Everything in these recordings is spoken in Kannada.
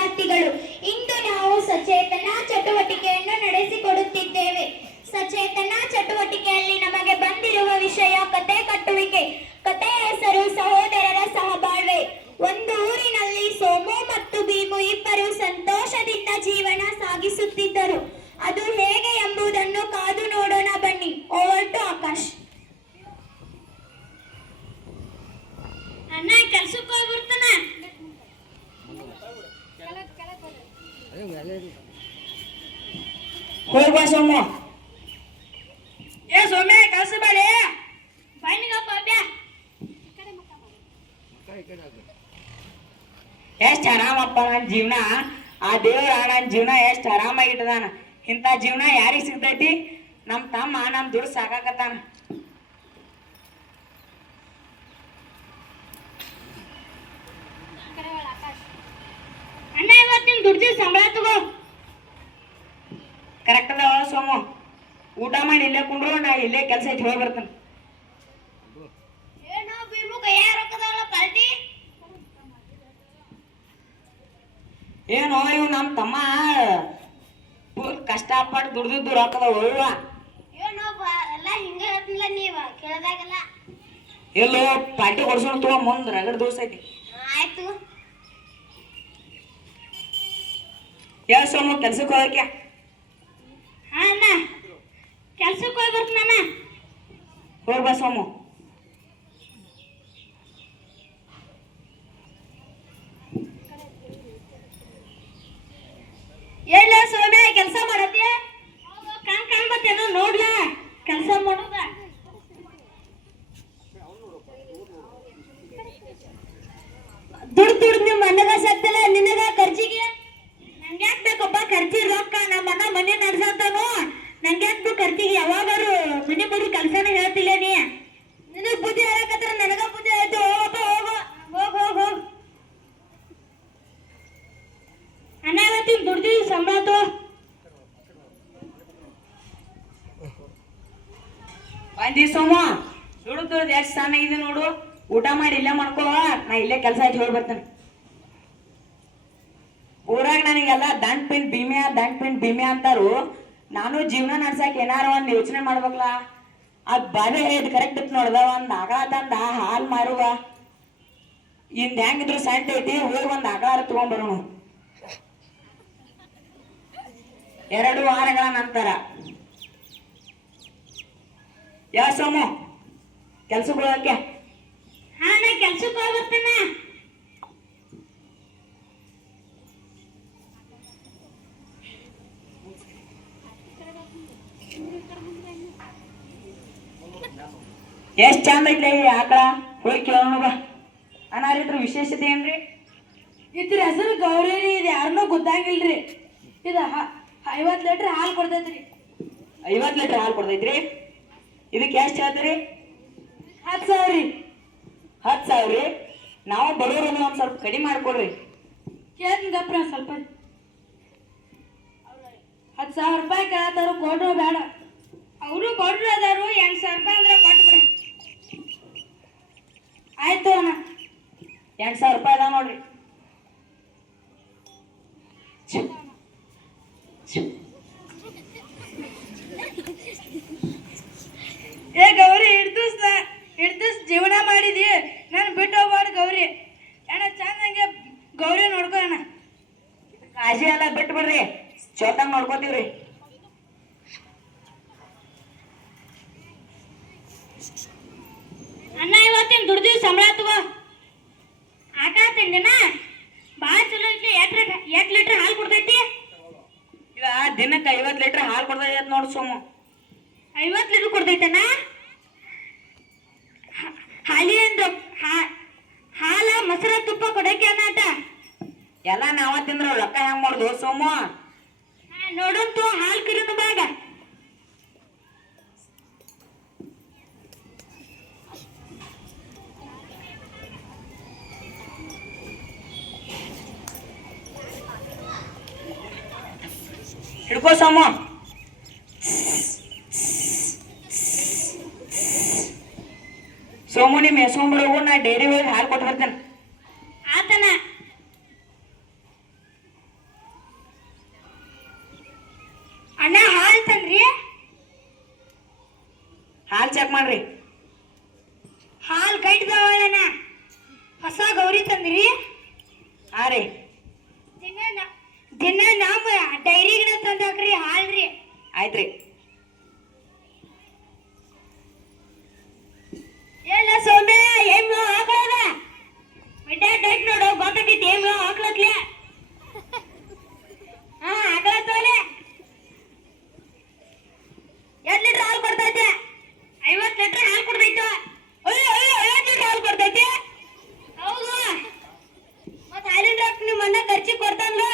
ವಿದ್ಯಾರ್ಥಿಗಳು, ಇಂದು ನಾವು ಸಚೇತನ ಚಟುವಟಿಕೆಯನ್ನು ನಡೆಸಿಕೊಡುತ್ತಿದ್ದೇವೆ. ಸಚೇತನ ಚಟುವಟಿಕೆಯಲ್ಲಿ ನಮಗೆ ಬಂದಿರುವ ವಿಷಯ ಕತೆ ಕಟ್ಟುವಿಕೆ. ಕತೆ ಹೆಸರು ಸಹೋದರರ ಸಹಬಾಳ್ವೆ. ಒಂದು ಊರಿನಲ್ಲಿ ಸೋಮು ಮತ್ತು ಭೀಮು ಇಬ್ಬರು ಸಂತೋಷದಿಂದ ಜೀವನ ಸಾಗಿಸುತ್ತಿದ್ದರು. ಅದು ಹೇಗೆ ಎಂಬುದನ್ನು ಕಾದು ನೋಡೋಣ ಬನ್ನಿ. ಓವರ್ ಟು ಆಕಾಶ್ ಅಣ್ಣ ಕೆಲ್ಸಕ್ಕೆ ಹೋಗ್ಬಿಡ್ತಾನ ಹೋಗ್ಬಾ ಸೋಮ ಏ ಸೌಮ್ಯ ಕೆಲಸ ಬೇಡಿ ಬನ್ನಿಗಪ್ಪ ಅಭ್ಯ ಎಷ್ಟ್ ಆರಾಮಪ್ಪ ನನ್ನ ಜೀವನ ಆ ದೇವ್ರ ನನ್ನ ಜೀವನ ಎಷ್ಟ್ ಆರಾಮಾಗಿಟ್ಟದಾನ ಇಂಥ ಜೀವನ ಯಾರಿಗ್ ಸಿಗ್ತೈತಿ ನಮ್ ತಮ್ಮ ನಮ್ ದುಡ್ಡು ಸಾಕಾಕತ್ತಾನ ಅಣ್ಣ ಇವತ್ತಿನ ದುಡ್ದು ಸಂಬಳ ತಗೋ. ಕರೆಕ್ಟ್ ಅದ ಸೋಮು. ಊಟ ಮಾಡಿ ಇಲ್ಲೇ ಕುಂಡ್ರು ನಾ ಇಲ್ಲೇ ಕೆಲಸ ಐತಿ ಹೋಗಿ ಬರ್ತೇನೆ. ಏನೋ ಇವ್ ನಮ್ಮ ತಮ್ಮ ಫುಲ್ ಕಷ್ಟಪಟ್ಟು ದುಡ್ದಿದ್ದು ರೊಕ್ಕದ ಒಳ್ಳ ಏನೋ ಎಲ್ಲ ಹಿಂಗ ಹೇಳ್ತಿಲ್ಲ ನೀವ ಕೇಳ್ದಾಗೆಲ್ಲ. ಎಲ್ಲೋ ಪಾರ್ಟಿ ಕೊಡ್ಸೋಣ ತಗೋ ಮುಂದ್ ರಗಡ್ ದೋಸ ಐತಿ. ಆಯ್ತು. ಯಾವ ಸೋಮು ಕೆಲ್ಸಕ್ಕೆ ಹೋಗಕ್ಕೆ? ಹಾ ಅಣ್ಣ. ಕೆಲ್ಸಕ್ಕೆ ಹೋಗಿ ನಾನ ಹೋಗ್ಬಾ ಸೋಮು ಎಲ್ಲ ಸೋಮ್ಯ ಕೆಲಸ ಮಾಡತ್ತೀಯ ಕಾಣ್ ಕಾಣ್ಬತ್ತೇನೋ ನೋಡ್ಲ ಕೆಲಸ ಮಾಡೋದ ದುಡ್ಡು ದುಡ್ಡು ನಿಮ್ಮ ಅಣ್ಣಗ ಸತ್ತಲ್ಲ ನಿನಗ ಖರ್ಚಿಗೆ ನಂಗೆ ಯಾಕೆ ಬೇಕಪ್ಪ ಖರ್ಚಿ ಅಣ್ಣ ಮನೆ ನಡ್ಸಂತಾನು. ನಂಗೆ ಯಾಕೆ ಬೇಕು ಖರ್ಚಿಗೆ ಯಾವಾಗಾರು ಮನೆ ಬರೀ ಕೆಲಸನ ಹೇಳ್ತಿಲ್ಲ ನೀ. ನಿನಗ್ ಬುದ್ಧಿ ಹೇಳಕತ್ರ ನನಗ ಬುದ್ಧಿ ಆಯ್ತು ಹೋಗ. ಹೋಗ ಹೋಗ, ಹೋಗ್. ಅಣ್ಣ, ಇವತ್ತಿನ ದುಡ್ದು ಸಂಬಳ ತಗೋ. ಬಂದಿ ಸೋಮ. ದುಡ್ದು ಎಷ್ಟು ಎಷ್ಟು ಇದೆ ನೋಡು. ಊಟ ಮಾಡಿ ಇಲ್ಲೇ ಮಾಡ್ಕೋ ನಾ ಇಲ್ಲೇ ಕೆಲಸ ಆಯ್ತು, ಹೋಗಿ ಬರ್ತೇನೆ. ಊರಾಗ ನನಗೆಲ್ಲ ದಂಟ್ ಪಿನ್ ಭೀಮೆ ದಂಟ್ ಪಿನ್ ಭೀಮೆ ಅಂತಾರು ನಾನು ಜೀವನ ನಡ್ಸಕ್ ಏನಾರ ಒಂದ್ ಯೋಚನೆ ಮಾಡ್ಬೇಕಲ್ಲ ಅದ್ ಬಾಬೆ ಹೇಳ್ ಕರೆಕ್ಟ್ ಇತ್ತು ನೋಡ್ದ ಒಂದ್ ಆಗ ತಂದ, ಹಾಲ್ ಮಾರುವ. ಇಂದ ಹೆಂಗಿದ್ರು ಸೆಂಟ್ ಐತಿ, ಹೋಗಿ ಒಂದ್ ಆಗಾರ ತಗೊಂಡ್ ಎರಡು ವಾರಗಳ ನಂತರ. ಯಾ ಸೋಮು ಕೆಲ್ಸಕ್ಕೆ ಹೋಗಕ್ಕೆ? ಹಾ, ನಾ ಕೆಲ್ಸಕ್ಕೆ ಹೋಗಿ ಎಷ್ಟ್ ಚಂದ ಐತ್ಲ ಆಕಳ? ಹೋಗಿ ಕೇಳೋಣ ಬಾ ಅನಾರ ಇದ್ರ ವಿಶೇಷತೆ ಏನ್ರಿ? ಇದ್ರ ಹೆಸರು ಗೌರಿ ಇದು ಯಾರನ್ನೂ ಗೊತ್ತಾಗಿಲ್ರಿ. ಇದು ಐವತ್ತು ಲೀಟ್ರ್ ಹಾಲು ಕೊಡ್ತೈತ್ರಿ. ಐವತ್ ಲೀಟರ್ ಹಾಲು ಕೊಡ್ತೈತ್ರಿ? ಇದಕ್ಕೆ ಎಷ್ಟ್ ಹೇಳ್ತೀರಿ? ಹತ್ತು ಸಾವಿರ ರೀ. ಹತ್ತು ಸಾವಿರ ರೀ? ನಾವು ಬರೋರು ಒಂದು ಸ್ವಲ್ಪ ಕಡಿಮೆ ಮಾಡ್ಕೊಡ್ರಿ ಕೇಳ್ತೀನಿ ಗಪ್ರ ಸ್ವಲ್ಪ. ಹತ್ತು ಸಾವಿರ ರೂಪಾಯಿ ಕೇಳತ್ತಾರು ಕೊಡ್ರು ಬೇಡ. ಅವರು ಕೊಡ್ರು ಅದಾರು ಎಂಟು ಸಾವಿರ ರೂಪಾಯಿ ಅಂದ್ರೆ ಕೊಟ್ಬಿಡ ಆಯ್ತು ಅಣ್ಣ. ಎಂಟ್ ಸಾವಿರ ರೂಪಾಯಿ ಅದ ನೋಡ್ರಿ. ಏ ಗೌರಿ ಹಿಡ್ದಿಸ್ ಹಿಡ್ದಿಸ್ ಜೀವನ ಮಾಡಿದಿ. ನಾನು ಬಿಟ್ಟು ಹೋಗ್ಬಾರ್ದು ಗೌರಿ. ಅಣ್ಣ ಚಂದಂಗೆ ಗೌರಿ ನೋಡ್ಕೋಣ ಅಣ್ಣ. ಕಾಜಿ ಎಲ್ಲ ಬಿಟ್ಟು ಬಿಡ್ರಿ ಚೋತಂಗ್ ನೋಡ್ಕೋತೀವ್ರಿ ಅಣ್ಣ ಇವತ್ತಿನ ದುಡ್ದು ಸಂಬಳ ತಗೋ ಆಕಳ ತಿಂದಿನ? ಭಾಳ ಚಲೋ ಐತಿ ಎಟ್ ಎಟ್ ಲೀಟರ್ ಹಾಲು ಕೊಡ್ತೈತಿ? ಈಗ ದಿನಕ್ಕೆ ಐವತ್ತು ಲೀಟರ್ ಹಾಲು ಕೊಡ್ತೈತಿ ನೋಡು ಸೋಮು. ಐವತ್ತು ಲೀಟರ್ ಹಾಲಿ ಹಾಲಿಂದು ಹಾಲ ಮೊಸರ ತುಪ್ಪ ಕೊಡಕ್ಕೆ ಅನ್ನಾಟ ಎಲ್ಲ ನಾವ ತಿಂದ್ರ ರೊಕ್ಕ ಹೆಂಗ್ ಮಾಡುದು ಸೋಮು? ನೋಡಂತು ಹಾಲು ಕಿರಿನ ಬಾಗ ಹಿಡ್ಕೋ ಸಾಮ. ಸೋಮು ನಿಮ್ಮ ಎಸ್ಕೊಂಬರೋಗು ನಾ ಡೈರಿ ಹೋಗಿ ಹಾಲು ಕೊಟ್ಟು ಬರ್ತೇನೆ. ಆತನ. ಅಣ್ಣ ಹಾಲು ತಂದ್ರಿ? ಹಾಲು ಚೆಕ್ ಮಾಡ್ರಿ. ಹಾಲು ಕೈಟ್ದವಳಣ್ಣ ಹೊಸ ಗೌರಿ ತಂದ್ರಿ? ಹಾಂ ರೀ. ದಿನ ನಮ್ಮ ಡೈರಿಗಿನ ತಂದಾಕ್ರಿ ಹಾಲ್ರಿ. ಆಯ್ತ್ರಿ ಎಲ್ಲ ಸೌಮ್ಯ ಏನು ಹಾಕೋದ ಮಿಡ್ಡೆ ಡೈಟ್ ನೋಡು ಗೊತ್ತಾಗಿತ್ತು ಏನು ಹಾಕ್ಲತ್ಲೆ ಹಾ ಹಾಕ್ಲತ್ತವಲೆ ಎರಡು ಲೀಟ್ರ್ ಹಾಲು ಕೊಡ್ತೈತೆ ಐವತ್ತು ಲೀಟ್ರ್ ಹಾಲು ಕೊಡ್ತೈತೆ ಅಯ್ಯೋ ಅಯ್ಯೋ ಐವತ್ತು ಲೀಟ್ರ್ ಹಾಲು ಕೊಡ್ತೈತೆ ಹೌದು ಮತ್ತೆ ಹಾಲಿನ ರೊಕ್ಕ ನಿಮ್ಮ ಅಣ್ಣ ಖರ್ಚಿಗೆ ಕೊಡ್ತಾನಲ್ಲ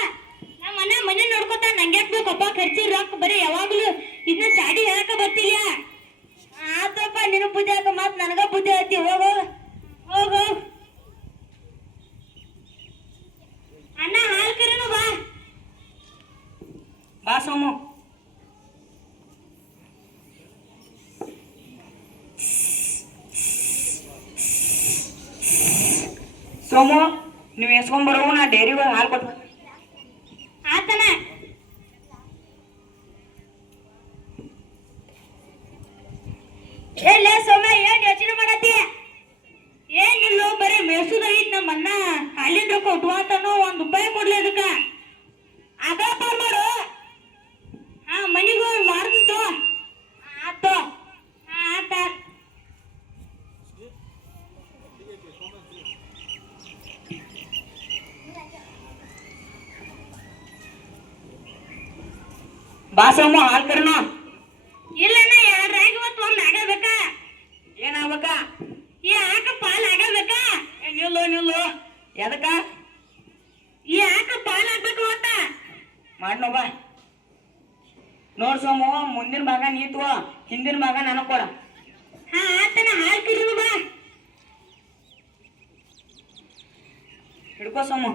ನಮ್ಮ ಅಣ್ಣ ಮನೆ ನೋಡ್ಕೊತಾನ ನಂಗೆ ಯಾಕೆ ಬೇಕಪ್ಪ ಖರ್ಚಿಗೆ ರೊಕ್ಕ ಬರೀ ಯಾವಾಗಲೂ ಇದನ್ನ ಚಾಡಿ ಹೇಳಕ ಬರ್ತಿಲ್ಲ ಆತಪ್ಪ ನಿನಗೆ ಬುದ್ಧಿ ಹಾಕ ಮತ್ ನನಗ ಬುದ್ಧಿ ಹತ್ತಿ ಹೋಗು ಹೋಗು ಅಣ್ಣ ಹಾಲು ಕರೆನು ಬಾ ಬಾ ಸೋಮು ಸೋಮು ನೀವು ಎಸ್ಕೊಂಬರೋ ನಾ ಡೈರಿ ಹೋಗಿ ಹಾಲು ಕೊಟ್ಟು ಆತನ ಎಲ್ಲ ಸೋಮ್ಯ ಏನ್ ಯೋಚನೆ ಮಾಡತ್ತಿ ಏನಿಲ್ಲ ಬರೀ ಮೇಸುದಾಗಿತ್ ನಮ್ಮ ಅಣ್ಣ ಹಾಲಿನ ರೊಕ್ಕ ಉಟ್ವಾತನೋ ಒಂದ್ ರೂಪಾಯಿ ಕೊಡ್ಲಿ ಅದಕ್ಕ ಆಗಪ್ಪ ಮಾಡು ಹಾ ಮನಿಗೆ ಹೋಗಿ ಮಾಡ್ತಿತ್ತು ಆತು ಹಾ ಆತ ಬಾ ಸೋಮು ಹಾಲು ಕರಿನ ಇಲ್ಲಣ್ಣ ಎರಡು ರಾಗಿ ಹೊತ್ತು ಒಂದ್ ಆಗಬೇಕಾ? ಏನಾಗ್ಬೇಕ? ಈ ಆಕ ಪಾಲ್ ಆಗಬೇಕಾ? ನಿಲ್ಲು ನಿಲ್ಲು. ಎದಕ್ಕ? ಈ ಆಕ ಪಾಲ್ ಆಗ್ಬೇಕು ಅಂತ ಮಾಡ್ನೋಬ ಬಾ. ನೋಡ್ ಸೋಮು ಮುಂದಿನ ಭಾಗ ನೀತು ಹಿಂದಿನ ಭಾಗ ನನಗೆ ಕೊಡ. ಹಾ ಆತನ ಹಾಲ್ ಕಿರಿನು ಬಾ. ಹಿಡ್ಕೋ ಸೋಮು.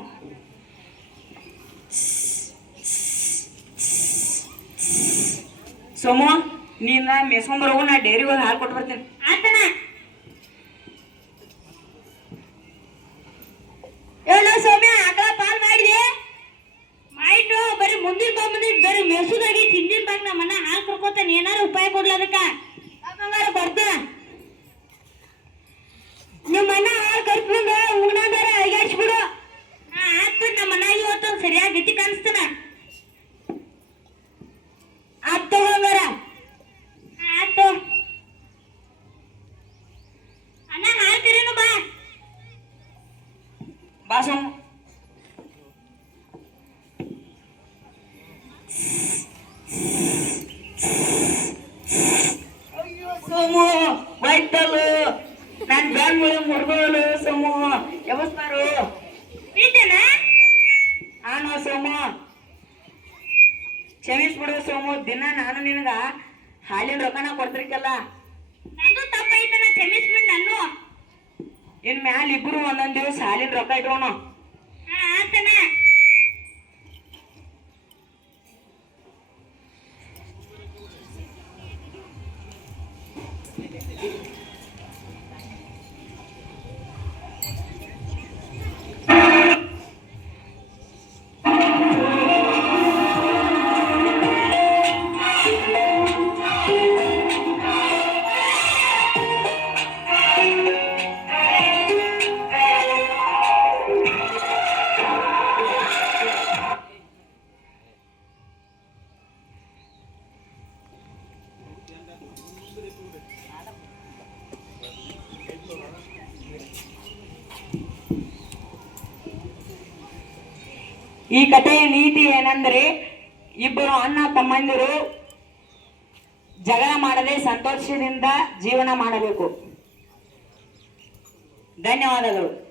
ಸೋಮು, ನೀನ ಮೆಸ್ಕೊಂಬರೋಗು ನಾ ಡೈರಿ ಹೋಗಿ ಹಾಲು ಕೊಟ್ಟು ಬರ್ತೀನಿ. ಆತನ ಹೇಳು ಸೌಮ್ಯ, ಆಕಳ ಪಾಲ್ ಮಾಡಿದೆ. ಮಾಡಿಟ್ಟು ಬರೀ ಮುಂದಿನ ಬಾ ಮುಂದಿನ ಬರೀ ಮೆಸುದಾಗಿ ಹಿಂದಿನ ಬಾಗ ನಮ್ಮ ಮನ ಹಾಲು ಕೊಡ್ಕೋತಾನೆ. ಏನಾರ ಉಪಾಯ ಕೊಡ್ಲ ಅದಕ್ಕ? ಬರ್ತ ನಿಮ್ಮ ಮನ ಹಾಲು ಕರ್ಕೊಂಡು ಉಣ್ಣಾದಾರ ಅಯ್ಯಾಡ್ಸ್ಬಿಡು ಹಾ ಆತು ನಮ್ಮ ಅಣ್ಣ ಇವತ್ತು ಸರಿಯಾಗಿ ಗತಿ ಕಾಣಿಸ್ತಾನ ಆತ್ ತಗೊಂಬಾರ ಆತು ಅಣ್ಣ ಹಾಲು ಕರೀನು ಬಾ ಬಾ ಸೋಮು ಅಯ್ಯೋ ಸೋಮು ಬೈತಲು ನನ್ ಬೆನ್ನು ಮುರ್ಗೋಲು ಸೋಮು ಯಾವಸ್ತಾರು ಬಿಟ್ಟೆನಾ ಆನೋ ಸೋಮು ಕ್ಷಮಿಸ್ಬಿಡು ಸೋಮು ದಿನ ನಾನು ನಿನಗ ರೊಕ್ಕನ ಕೊಡ್ತಿರ್ಕಲ್ಲ ನಂದು ತಪ್ಪೈತನ ಕ್ಷಮಿಸ್ಬಿಡ್ ನಾನು ಇನ್ ಮ್ಯಾಲ ಇಬ್ರು ಒಂದೊಂದ್ ದಿವಸ ಹಾಲಿನ ರೊಕ್ಕ ಇಟ್ಕೋಣ. ಹಾ ಆತನ. ಈ ಕಥೆಯ ನೀತಿ ಏನಂದ್ರೆ ಇಬ್ಬರು ಅಣ್ಣ ತಮ್ಮಂದಿರು ಜಗಳ ಮಾಡದೆ ಸಂತೋಷದಿಂದ ಜೀವನ ಮಾಡಬೇಕು. ಧನ್ಯವಾದಗಳು.